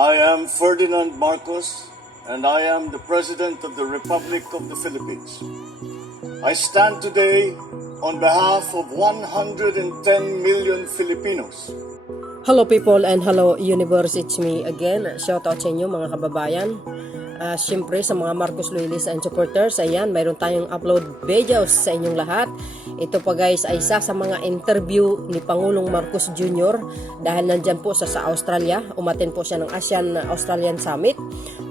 I am Ferdinand Marcos, and I am the President of the Republic of the Philippines. I stand today on behalf of 110 million Filipinos. Hello people and hello universe, it's me again. Shout out sa inyo mga kababayan. Siyempre sa mga Marcos loyalists and supporters, ayan, mayroon tayong upload videos sa inyong lahat. Ito pa guys ay isa sa mga interview ni Pangulong Marcos Jr. dahil nandyan po sa Australia. Umattend po siya ng ASEAN-Australian Summit.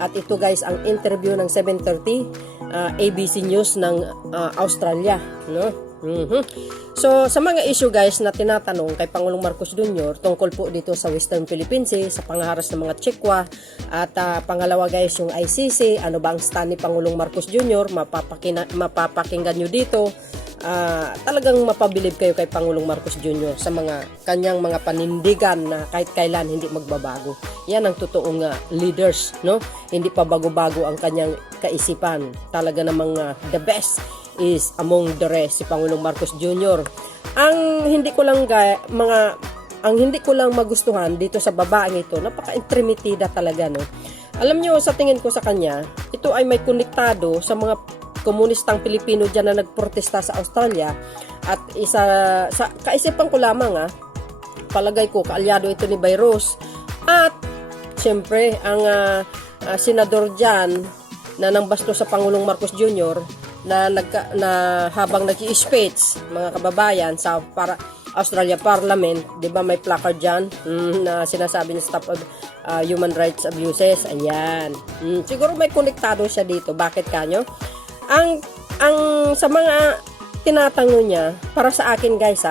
At ito guys ang interview ng 7:30 ABC News ng Australia, no? So sa mga issue guys na tinatanong kay Pangulong Marcos Jr. tungkol po dito sa Western Philippines Sea, sa pangharas ng mga Chikwa, at pangalawa guys yung ICC, ano ba ang stand ni Pangulong Marcos Jr. mapapakinggan nyo dito. Talagang mapabilib kayo kay Pangulong Marcos Jr. sa mga kanyang mga panindigan na kahit kailan hindi magbabago. Yan ang totoong leaders, no? Hindi pa bago-bago ang kanyang kaisipan. Talaga namang the best is among the rest si Pangulong Marcos Jr. Ang hindi ko lang magustuhan dito sa babaeng ito, napaka-intrimitida talaga, no. Alam nyo, sa tingin ko sa kanya, ito ay may konektado sa mga komunistang Pilipino diyan na nagprotesta sa Australia, at isa sa kaisipan ko lamang, palagay ko kaalyado ito ni Virus, at siyempre ang senador diyan na nangbasto sa Pangulong Marcos Jr. na habang nag-i-speech mga kababayan sa Australia Parliament, 'di ba may placard diyan na sinasabi ng Stop of Human Rights Abuses. Ayan. Siguro may konektado siya dito. Bakit kanyo? Ang sa mga tinatanong niya, para sa akin guys,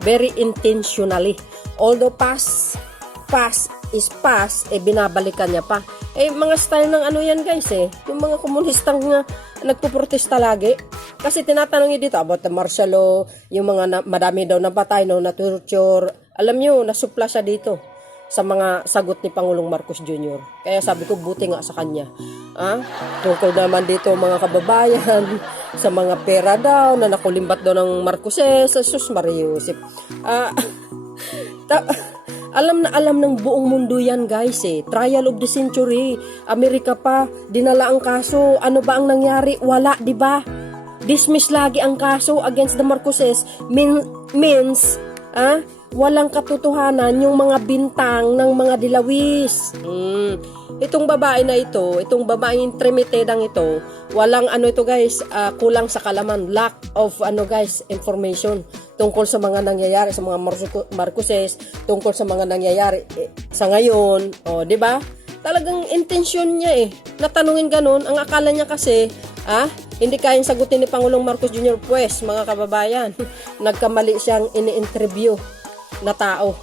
very intentionally. Although past is past, binabalikan niya pa. Mga style ng ano yan guys, yung mga komunistang nagpuprotesta lagi. Kasi tinatanong niya dito about the martial law, yung mga madami daw napatay, no, na torture. Alam niyo, nasupla siya dito sa mga sagot ni Pangulong Marcos Jr. Kaya sabi ko, buti nga sa kanya. Tungkol naman dito mga kababayan, sa mga pera daw, na nakulimbat daw ng Marcoses, sus Mariusip. Alam na alam ng buong mundo yan guys, trial of the century. Amerika pa, dinala ang kaso. Ano ba ang nangyari? Wala, di ba? Dismiss lagi ang kaso against the Marcoses. Means, walang katotohanan yung mga bintang ng mga dilawis. Itong babae na ito, itong babaeng Intrimitidang ito, walang ito guys, kulang sa kalaman, lack of information tungkol sa mga nangyayari sa mga Marcoses, tungkol sa mga nangyayari sa ngayon, di ba? Talagang intensyon niya natanungin ganun. Ang akala niya kasi, hindi kayang sagutin ni Pangulong Marcos Jr. Pues, mga kababayan, nagkamali siyang ini-interview na tao.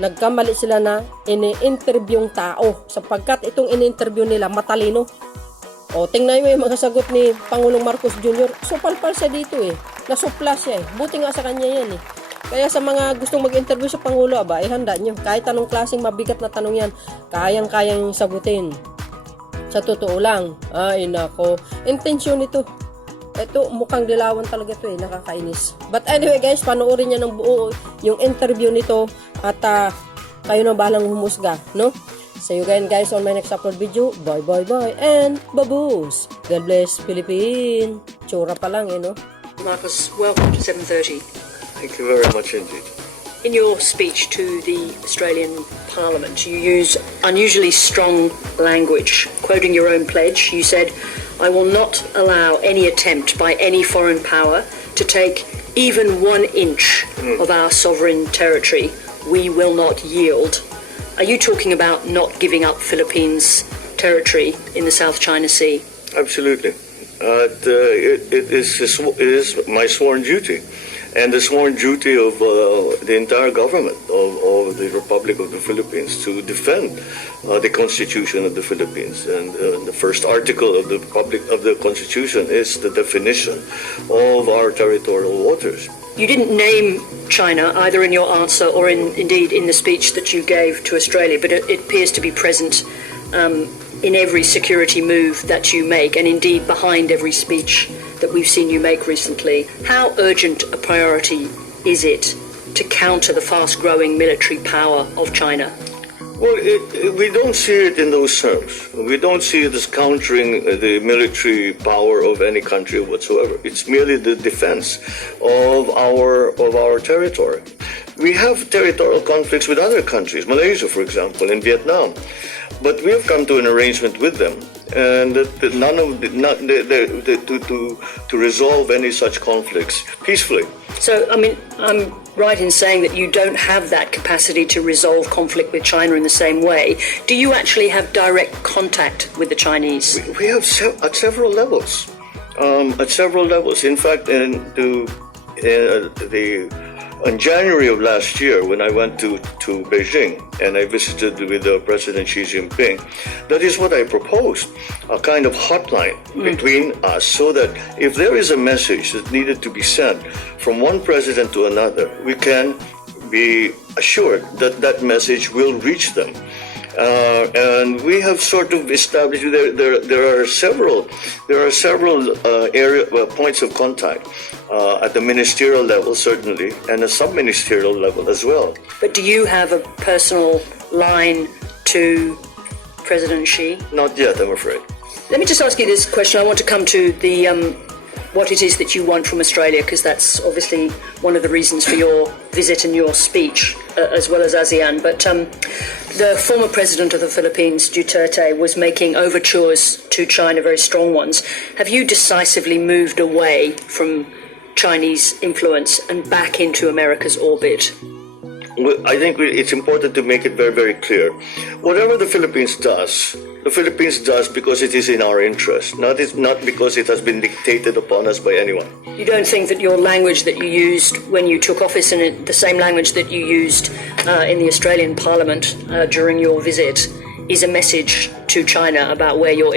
Nagkamali sila na ini-interview yung tao sapagkat itong ini-interview nila matalino. Tingnan mo yung mga sagot ni Pangulong Marcos Jr. Supal-pal siya dito nasupla siya Buti nga sa kanya yan Kaya sa mga gustong mag-interview sa Pangulo, handa nyo. Kahit anong klaseng mabigat na tanong yan, kayang-kayang sagutin. Sa totoo lang, nako, intensyon ito. Ito, mukhang dilawan talaga ito nakakainis. But anyway guys, panoorin niya ng buo yung interview nito at kayo na balang humusga, no? See you again guys on my next upload video. Bye and baboos. God bless Philippines. Tsura pa lang no? Marcos, welcome to 7:30. Thank you very much indeed. In your speech to the Australian Parliament, you use unusually strong language. Quoting your own pledge, you said, "I will not allow any attempt by any foreign power to take even 1 inch of our sovereign territory. We will not yield." Are you talking about not giving up Philippines' territory in the South China Sea? Absolutely. It is my sworn duty, and the sworn duty of the entire government of the Republic of the Philippines to defend the Constitution of the Philippines. And the first article of the Constitution is the definition of our territorial waters. You didn't name China either in your answer or indeed in the speech that you gave to Australia, but it appears to be present in every security move that you make, and indeed behind every speech that we've seen you make recently. How urgent a priority is it to counter the fast-growing military power of China? Well, we don't see it in those terms. We don't see it as countering the military power of any country whatsoever. It's merely the defense of our territory. We have territorial conflicts with other countries, Malaysia, for example, and Vietnam, but we have come to an arrangement with them, and to resolve any such conflicts peacefully. So, I mean, I'm right in saying that you don't have that capacity to resolve conflict with China in the same way. Do you actually have direct contact with the Chinese? We have at several levels. In fact, in January of last year, when I went to Beijing and I visited with President Xi Jinping, that is what I proposed, a kind of hotline between us, so that if there is a message that needed to be sent from one president to another, we can be assured that that message will reach them. And we have sort of established there are several points of contact at the ministerial level, certainly, and a sub-ministerial level as well. But do you have a personal line to President Xi? Not yet, I'm afraid. Let me just ask you this question. I want to come to the what it is that you want from Australia, because that's obviously one of the reasons for your visit and your speech, as well as ASEAN. But the former president of the Philippines, Duterte, was making overtures to China, very strong ones. Have you decisively moved away from Chinese influence and back into America's orbit? Well, I think it's important to make it very, very clear. Whatever the Philippines does because it is in our interest, not because it has been dictated upon us by anyone. You don't think that your language that you used when you took office, and the same language that you used in the Australian Parliament during your visit, is a message to China about where you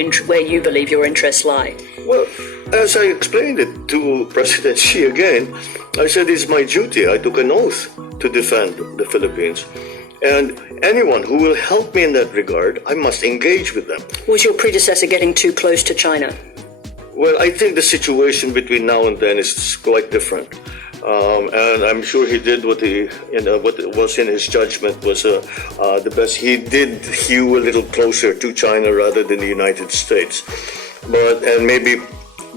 believe your interests lie? Well, as I explained it to President Xi again, I said it's my duty. I took an oath to defend the Philippines. And anyone who will help me in that regard, I must engage with them. Was your predecessor getting too close to China? Well, I think the situation between now and then is quite different. And I'm sure he did what was in his judgment was the best. He did hew a little closer to China rather than the United States. And maybe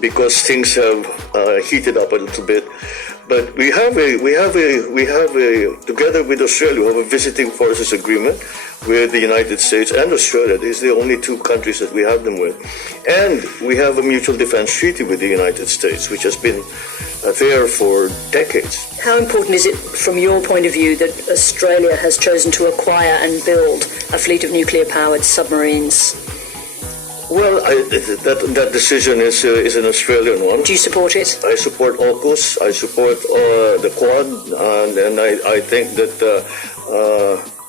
because things have heated up a little bit. But we have together with Australia, we have a visiting forces agreement with the United States and Australia. These are the only two countries that we have them with. And we have a mutual defense treaty with the United States, which has been there for decades. How important is it, from your point of view, that Australia has chosen to acquire and build a fleet of nuclear-powered submarines? Well, that decision is an Australian one. Do you support it? I support AUKUS. I support the Quad, and I think that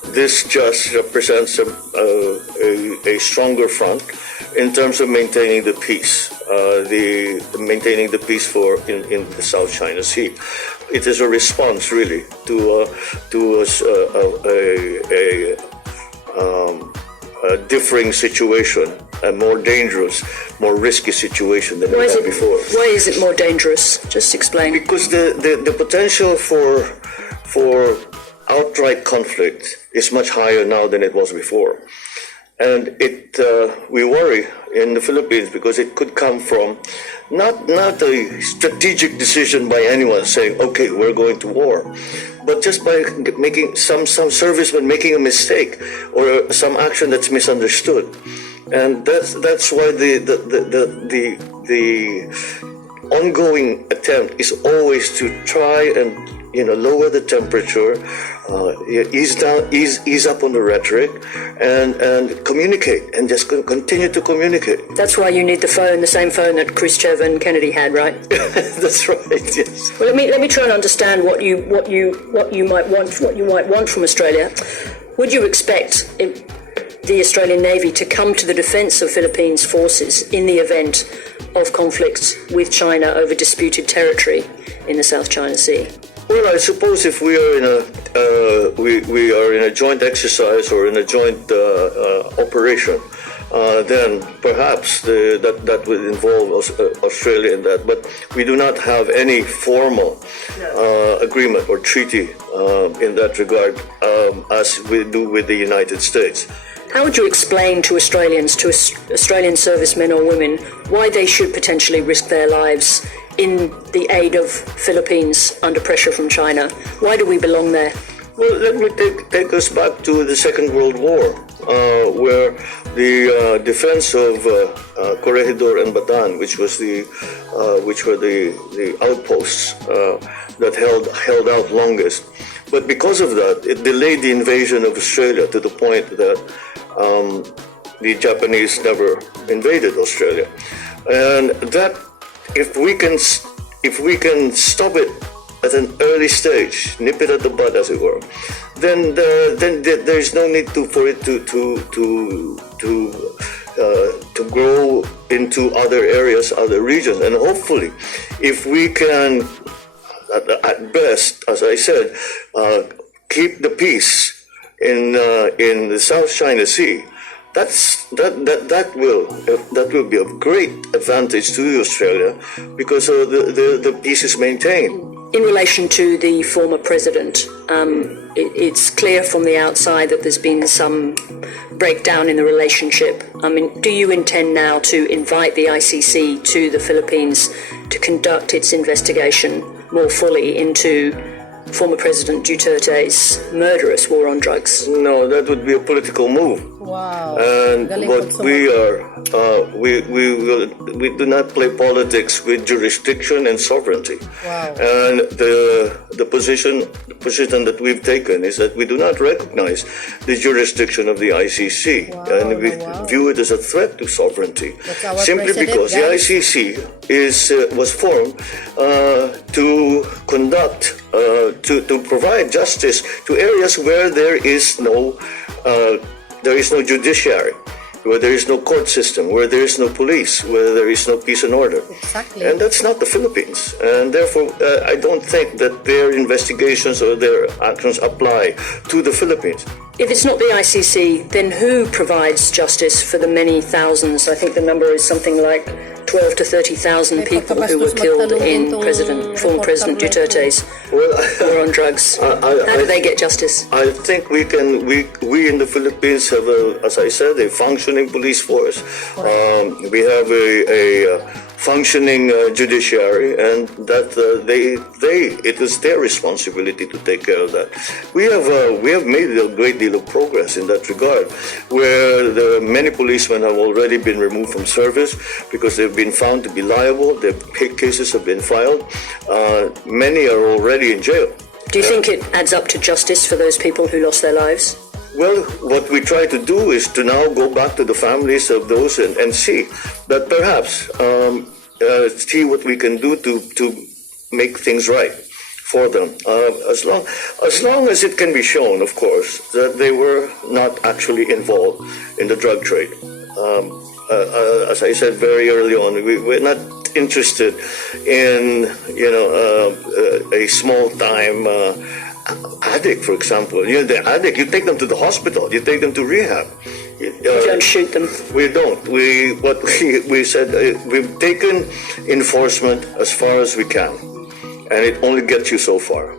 this just represents a stronger front in terms of maintaining the peace, maintaining the peace in the South China Sea. It is a response, really, to a differing situation, a more dangerous, more risky situation than we had before. Why is it more dangerous? Just explain. Because the potential for outright conflict is much higher now than it was before. And we worry in the Philippines because it could come from not a strategic decision by anyone saying, okay, we're going to war, but just by making some serviceman making a mistake or some action that's misunderstood. And that's why the ongoing attempt is always to try and lower the temperature, ease up on the rhetoric, and communicate, and just continue to communicate. That's why you need the same phone that Khrushchev and Kennedy had, right? That's right. Yes. Well, let me try and understand what you might want from Australia. Would you expect the Australian Navy to come to the defence of Philippines forces in the event of conflicts with China over disputed territory in the South China Sea? Well, I suppose if we are in a joint exercise or in a joint operation, then perhaps that would involve Australia in that. But we do not have any formal agreement or treaty in that regard as we do with the United States. How would you explain to Australians, to Australian servicemen or women, why they should potentially risk their lives in the aid of Philippines under pressure from China? Why do we belong there? Well, let me take us back to the Second World War, where the defense of Corregidor and Bataan, which were the outposts that held out longest. But because of that, it delayed the invasion of Australia to the point that the Japanese never invaded Australia, and that if we can stop it at an early stage, nip it at the bud, as it were, then there is no need for it to grow into other areas, other regions, and hopefully, if we can, at best, as I said, keep the peace in the South China Sea, that will be of great advantage to Australia, because the peace is maintained. In relation to the former president, it's clear from the outside that there's been some breakdown in the relationship. I mean, do you intend now to invite the ICC to the Philippines to conduct its investigation more fully into former President Duterte's murderous war on drugs? No, that would be a political move. Wow. And what we are, we do not play politics with jurisdiction and sovereignty. Wow. And the position that we've taken is that we do not recognize the jurisdiction of the ICC, and we view it as a threat to sovereignty. Simply because the ICC was formed to conduct, to provide justice to areas where there is no judiciary, where there is no court system, where there is no police, where there is no peace and order. Exactly. And that's not the Philippines. And therefore, I don't think that their investigations or their actions apply to the Philippines. If it's not the ICC, then who provides justice for the many thousands? I think the number is something like 12 to 30,000 people who were killed in former President Duterte's war on drugs. How do they get justice? I think we in the Philippines have, as I said, a functioning police force. We have a functioning judiciary, and that it is their responsibility to take care of that. We have made a great deal of progress in that regard, where many policemen have already been removed from service because they've been found to be liable. Their cases have been filed. Many are already in jail. Do you think it adds up to justice for those people who lost their lives? Well, what we try to do is to now go back to the families of those and see that perhaps see what we can do to make things right for them. As long as it can be shown, of course, that they were not actually involved in the drug trade. As I said very early on, we're not interested in a small-time addict, for example. The addict, you take them to the hospital, you take them to rehab. You don't shoot them. We don't. We said we've taken enforcement as far as we can, and it only gets you so far.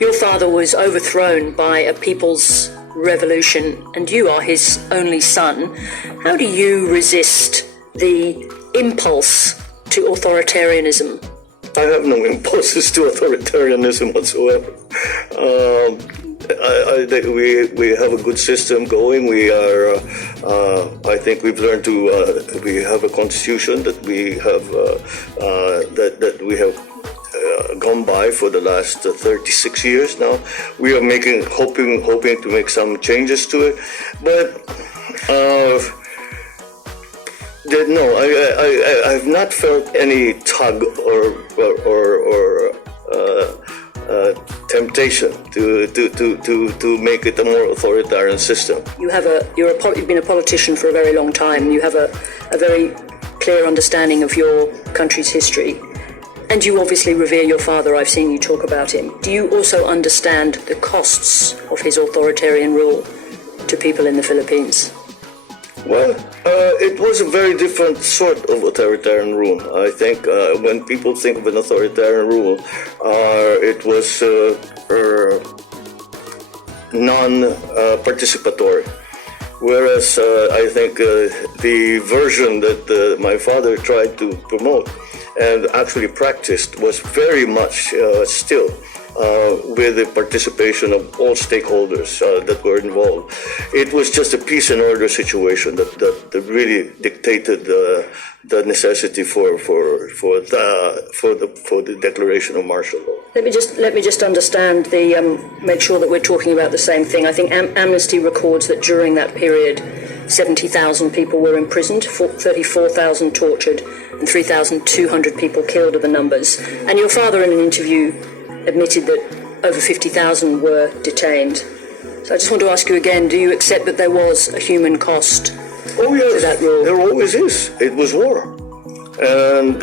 Your father was overthrown by a people's revolution, and you are his only son. How do you resist the impulse to authoritarianism? I have no impulses to authoritarianism whatsoever. We have a good system going. We are. I think we've learned to. We have a constitution that we have that we have gone by for the last 36 years now. We are hoping to make some changes to it, but. No, I have not felt any tug or temptation to make it a more authoritarian system. You've been a politician for a very long time. You have a very clear understanding of your country's history, and you obviously revere your father. I've seen you talk about him. Do you also understand the costs of his authoritarian rule to people in the Philippines? Well, it was a very different sort of authoritarian rule. I think when people think of an authoritarian rule, it was non-participatory. Whereas I think the version that my father tried to promote and actually practiced was very much still with the participation of all stakeholders that were involved. It was just a peace and order situation that really dictated the necessity for the declaration of martial law. Let me just understand make sure that we're talking about the same thing. I think Amnesty records that during that period, 70,000 people were imprisoned, 34,000 tortured, and 3,200 people killed are the numbers. And your father, in an interview, admitted that over 50,000 were detained. So I just want to ask you again, do you accept that there was a human cost to that rule? There always is. It was war. And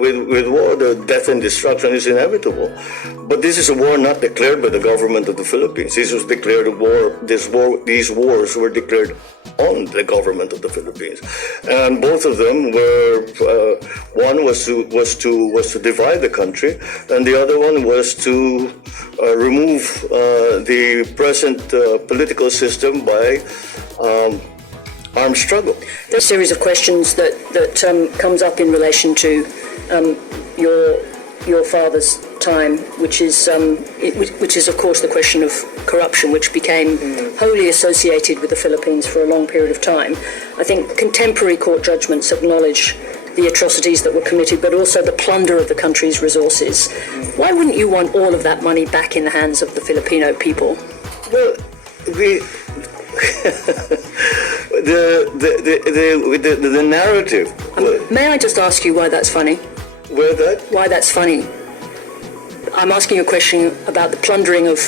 with war, the death and destruction is inevitable. But this is a war not declared by the government of the Philippines. This was declared a war. These wars were declared on the government of the Philippines, and both of them were. One was to divide the country, and the other one was to remove the present political system by armed struggle. There's a series of questions that comes up in relation to your father's time, which is of course the question of corruption, which became wholly associated with the Philippines for a long period of time. I think contemporary court judgments acknowledge the atrocities that were committed, but also the plunder of the country's resources. Why wouldn't you want all of that money back in the hands of the Filipino people? Well, the narrative. May I just ask you why that's funny? Why that's funny? I'm asking you a question about the plundering of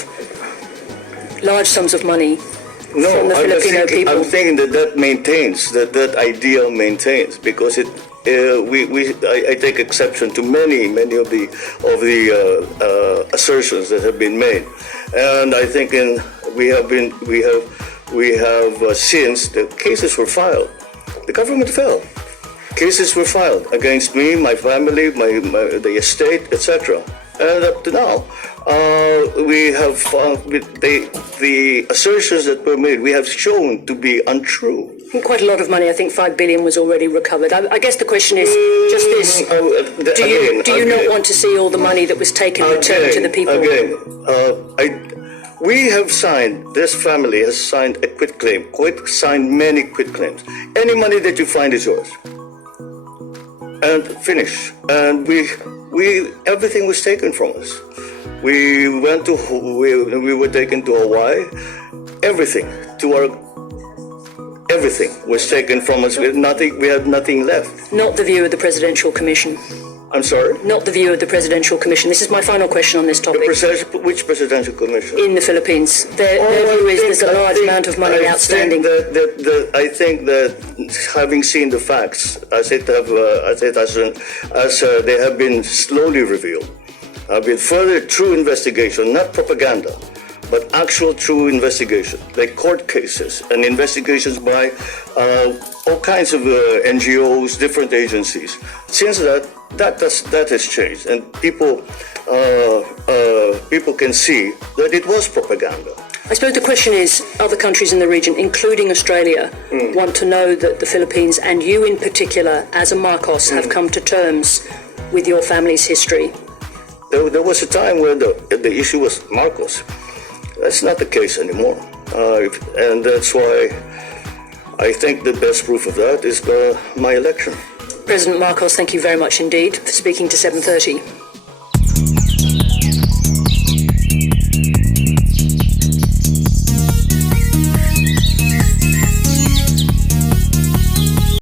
large sums of money from the Filipino people. I'm thinking that maintains, that idea maintains, because I take exception to many of the assertions that have been made, and I think since the cases were filed, the government fell. Cases were filed against me, my family, the estate, etc. And up to now, we have the assertions that were made, we have shown to be untrue. Quite a lot of money. I think 5 billion was already recovered. I guess the question is just this: do you not want to see all the money that was taken returned to the people? We have signed, this family has signed a quitclaim, signed many quitclaims. Any money that you find is yours. And finish. And everything was taken from us. We were taken to Hawaii. Everything was taken from us. We had nothing left. Not the view of the Presidential Commission. I'm sorry? Not the view of the Presidential Commission. This is my final question on this topic. Which Presidential Commission? In the Philippines. Their view is there's a large amount of money outstanding. I think that having seen the facts as they have been slowly revealed, with further true investigation, not propaganda, but actual true investigation, like court cases and investigations by all kinds of NGOs, different agencies. Since that has changed, and people can see that it was propaganda. I suppose the question is, other countries in the region, including Australia, want to know that the Philippines, and you in particular, as a Marcos, have come to terms with your family's history. There was a time where the issue was Marcos. That's not the case anymore, and that's why I think the best proof of that is my election. President Marcos, thank you very much indeed for speaking to 7:30.